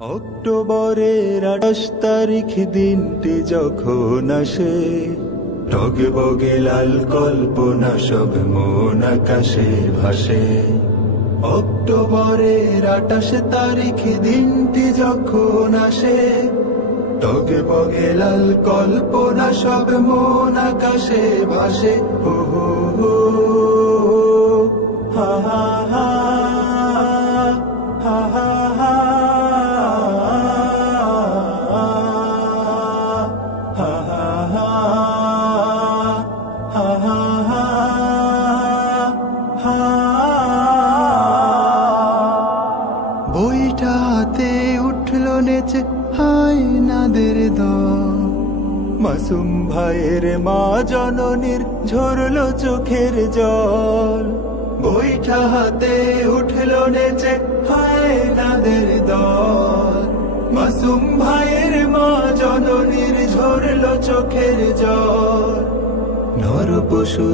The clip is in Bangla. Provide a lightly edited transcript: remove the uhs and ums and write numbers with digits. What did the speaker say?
অক্টোবরের 28 তারিখ দিনটি যখন আসে, টগবগে লাল কল্পনা সব মন আকাশে ভাসে। অক্টোবরের 28 তারিখ দিনটি যখন আসে, টগবগে লাল কল্পনা সব মন আকাশে ভাসে। হো হো হো, হা হা হা, হা হা হা, বইটা হাতে উঠলো নেচে হায় নাদের দল, মাসুম ভাইয়ের মা জননীর ঝরলো চোখের জল। বইটা হাতে উঠলো নেচে হায় নাদের দল, মাসুম ভাইয়ের মা জননীর ঝরলো চোখের জল। নর পশুরা